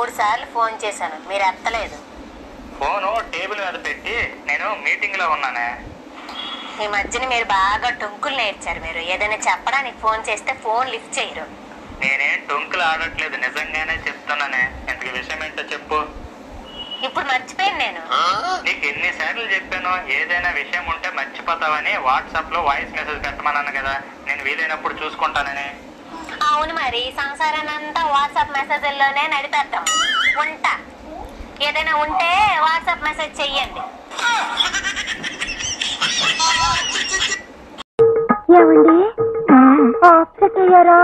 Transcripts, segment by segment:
3 సార్లు ఫోన్ చేశాను, మీరు ఎత్తలేదు. ఫోను టేబుల్ మీద పెట్టి నేను మీటింగ్ లో ఉన్నానే. ఈ మధ్యన మీరు బాగా టొంకులు నేర్చారు. మీరు ఏదైనా చెప్పడానికి ఫోన్ చేస్తే ఫోన్ లిఫ్ట్ చేయరు. నేనేం టొంకులు ఆడట్లేదు, నిజంగానే చెప్తున్నానే. ఇంతకు విషయం ఏంటో చెప్పు. ఇప్పుడు మర్చిపోయాను నేను. నీకు ఎన్నిసార్లు చెప్పాను ఏదైనా విషయం ఉంటే మర్చిపోతావని. వాట్సాప్ లో వాయిస్ మెసేజ్ పెట్టమన్నాను కదా, నేను వీలైనప్పుడు చూసుకుంటానని. అవును, మరి సంసారాన్ని అంతా వాట్సాప్ మెసేజ్లోనే నడిపేద్దాం. ఉంటా, ఏదైనా ఉంటే వాట్సాప్ మెసేజ్ చెయ్యండి. ఏమండి, ఆప్సెట్ అయ్యారా?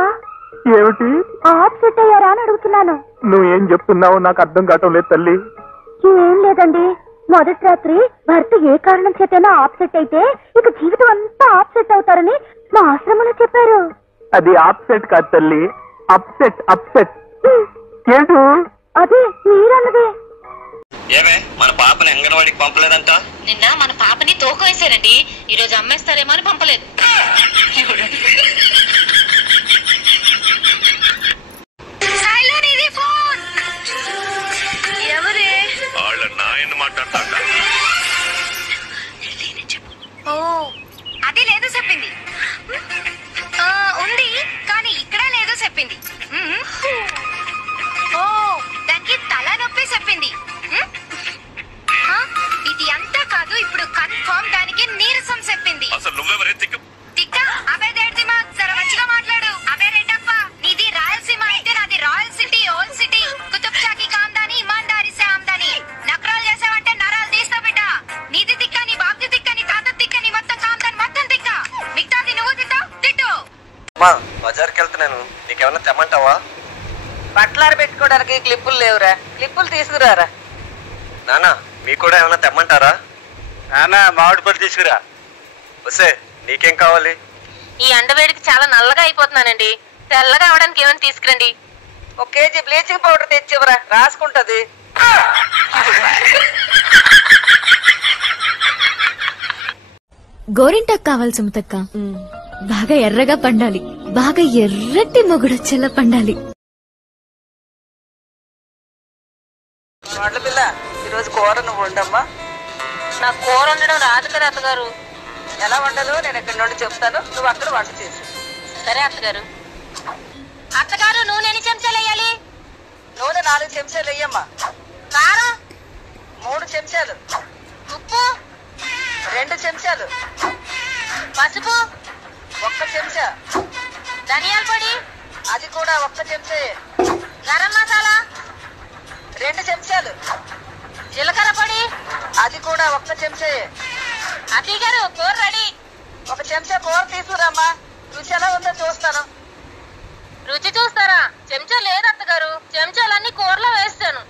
ఏమిటి ఆప్సెట్ అయ్యారా అని అడుగుతున్నాను. నువ్వేం చెప్తున్నావు నాకు అర్థం కావటం లేదు తల్లి. ఏం లేదండి, మొదటి రాత్రి భర్త ఏ కారణం చేతైనా ఆప్సెట్ అయితే ఇక జీవితం అంతా ఆప్సెట్ అవుతారని మా ఆశ్రమంలో చెప్పారు. అది ఆప్సెట్ కాదు తల్లి, అప్సెట్. అప్సెట్ ఏంటి? అదే మీరన్నదే. ఏమే మన పాపని అంగన్వాడికి పంపలేదంట? నిన్న మన పాపని తోక వేశారండి, ఈ రోజు అమ్మేస్తారేమో అని పంపలేదు. ఎవరే? వాళ్ళ నాయన మాట్లాడతాడ. ఓ అది లేదు చెప్పింది. ఉంది కానీ ఇక్కడ లేదు చెప్పింది. ఓ దానికి తల నొప్పి చెప్పింది. ఇది అంతా కాదు, ఇప్పుడు కన్ఫర్మ్ దానికి నీరసం చెప్పింది. అసలు నువ్వెవరే తిక్క? తిక్క అవేదేడిదిమా, జర మంచిగా మాట్లాడు. అవే రెడ్డప్ప, నీది రాయలసీమ అయితే నాది royal city, old city. Qutub షాకి కామ్దాని, ఇమాందారి సే ఆమ్దాని. నకరాలు చేసావంటే నరాలు తీస్తా బిడ్డ. నీది తిక్క, నీ బాబ్ది తిక్క, నీ తాత తిక్క, నీ మొత్తం కామ్దాని మొత్తం తిక్క. మిగతాది నువ్వు తిట్టావు, తిట్టు. బజార్కి వెళ్తున్నాను, నీకేమన్నా తెమ్మంటావా? బట్టలారు పెట్టుకోవడానికి క్లిప్పులు లేవురా, క్లిప్పులు తీసుకురారా. నానా మీకు కూడా ఏమన్నా తెమ్మంటారా? నాన్న మామిడి పళ్ళు తీసుకురా. వస్తే నీకేం కావాలి? ఈ ఎండవేడికి చాలా నల్లగా అయిపోతున్నానండి, తెల్లగా అవడానికి ఏమైనా తీసుకురండి. 1 కేజీ బ్లీచింగ్ పౌడర్ తెచ్చివరా, రాసుకుంటది. గోరింటాకు కావాలి సుమతక్క. బాగా ఎర్రగా పండాలి, బాగా ఎర్రటి మొగుడొచ్చేలా పండాలి. వాడ్ల పిల్ల, ఈరోజు కూర నువ్వు వండమ్మా. నాకు కూర వండడం రాదు కదా అత్తగారు. ఎలా వండాలో నేను ఇక్కడ నుండి చెప్తాను, నువ్వు అక్కడ వంట చేసి. సరే అత్తగారు. అత్తగారు నూనె ఎన్ని చెంచాలు వేయాలి? నూనె 4 చెంచాలు వేయమ్మా. కారం 3 చెంచాలు. ఉప్పు 2 చెంచాలు. పసుపు 1 చెంచా. ధనియాల పొడి అది కూడా 1 చెంచా. గరం మసాలా 2 చెంచాలు. జీలకర్ర పొడి అది కూడా 1 చెంచా. అత్తయ్య గారు కూర రెడీ. 1 చెంచా కూర తీసుకురామ్మా, రుచి ఎలా ఉందో చూస్తాను. రుచి చూస్తారా? చెంచా లేదు అత్తగారు, చెంచాలన్నీ కూరలో వేస్తాను.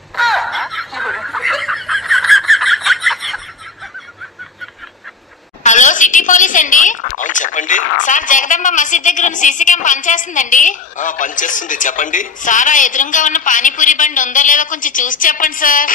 హలో, సిటీ పోలీస్ అండి. అవును చెప్పండి సార్, జగదంబ మసీద్ దగ్గర ఉన్న సీసీ క్యామ్ పనిచేస్తుందండి. పనిచేస్తుంది చెప్పండి. సార్, ఆ ఎదురుగా ఉన్న పానీపూరి బండి ఉందో లేదో కొంచెం చూసి చెప్పండి సార్.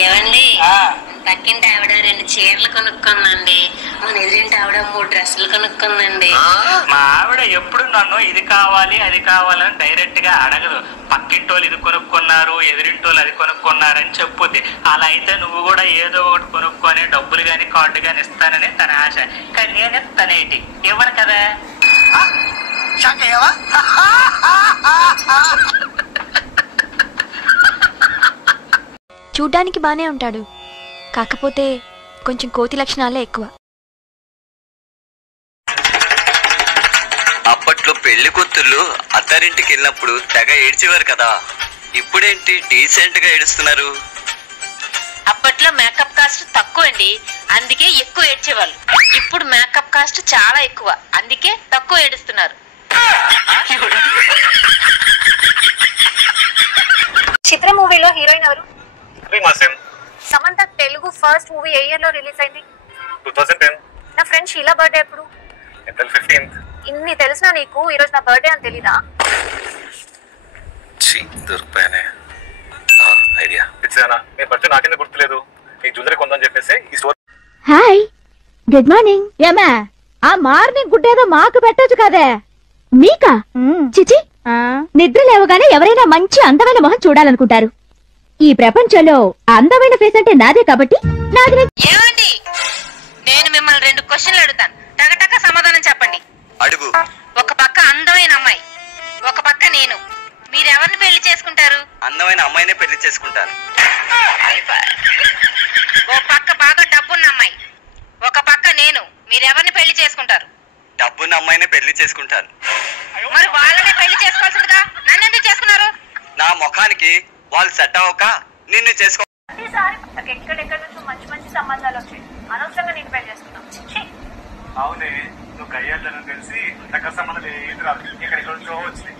ఏమండి, పక్కింటి ఆవిడ 2 చీరలు కొనుక్కుందండి, మన ఎదురింటి ఆవిడ 3 డ్రెస్సులు కొనుక్కుందండి. మా ఆవిడ ఎప్పుడు నన్ను ఇది కావాలి అది కావాలని డైరెక్ట్ గా అడగదు. పక్కింటోళ్ళు ఇది కొనుక్కున్నారు, ఎదురింటోళ్ళు అది కొనుక్కున్నారని చెప్పుద్ది. అలా అయితే నువ్వు కూడా ఏదో ఒకటి కొనుక్కొని డబ్బులు గాని కార్డు గాని ఇస్తానని తన ఆశ. కానీ నేను తనేటి ఇవ్వను కదా. చూడ్డానికి బానే ఉంటాడు, కాకపోతే కొంచెం కోతి లక్షణాలే ఎక్కువ. అప్పట్లో పెళ్లి కూతుర్లు అత్తారింటికి వెళ్ళినప్పుడు తెగ ఏడ్చేవారు కదా, ఇప్పుడేంటి డీసెంట్ గా ఏడుస్తున్నారు? అప్పట్లో మేకప్ కాస్ట్ తక్కువ అండి, అందుకే ఎక్కువ ఏడ్చేవాళ్ళు. ఇప్పుడు మేకప్ కాస్ట్ చాలా ఎక్కువ, అందుకే తక్కువ ఏడుస్తున్నారు. చిత్ర మూవీలో హీరోయిన్ ఎవరు? సమంత తెలుగు ఫస్ట్ మూవీ ఏ ఇయర్ లో రిలీజ్ అయింది? 2010. నా ఫ్రెండ్ షీలా బర్త్డే ఎప్పుడు? April 15th. ఇన్ని తెలిసినా నీకు ఈ రోజు నా బర్త్డే అని తెలీదా? దొరికిపోయానే ఐడియా. ఇచ్చానా నీ బర్త్డే నాకెందుకు గుర్తులేదు? నీ జ్యువెలరీ కొందని చెప్పేసి ఈ స్టోర్. Hi, good morning. ఏమా ఆ మార్నింగ్ గుడ్ ఏదో మాకు పెట్టొచ్చు కదే. మీకా? చిచి, నిద్ర లేవగానే ఎవరైనా మంచి అందమైన మొహం చూడాలనుకుంటారు. ఈ ప్రపంచంలో అందమైన ఫేస్ అంటే నాదే కాబట్టి నాది. ఏమండి, నేను మిమ్మల్ని 2 క్వశ్చన్లు అడుగుతాను, టకటక సమాధానం చెప్పండి. అడుగు. ఒక పక్క అందమైన అమ్మాయి, ఒక పక్క నేను, మీరెవరిని పెళ్లి చేసుకుంటారు? అందమైన అమ్మాయినే పెళ్లి చేసుకుంటాను. ఓ పక్క బాగా డబ్బున్న అమ్మాయి, ఒక పక్క నేను, మీరెవరిని పెళ్లి చేసుకుంటారు? డబ్బున్న అమ్మాయినే పెళ్లి చేసుకుంటాను. మరి వాళ్ళనే పెళ్లి చేసుకోవాల్సిందిగా నన్ను ఎందుకు చేసుకున్నారు? నా ముఖానికి వాళ్ళు సెట్ అవ్వక నిన్ను చేసుకో. ఈసారి నాకు ఎక్కడెక్కడ నుంచో మంచి మంచి సంబంధాలు వచ్చాయి, అనవసరంగా నేను పెళ్లి చేసుకున్నాను. అవునే, నువ్వు కయ్యాలను తెలిసి దగ్గర సంబంధం ఏంటి రాదు, ఎక్కడెక్కడ నుంచో వచ్చినాయి.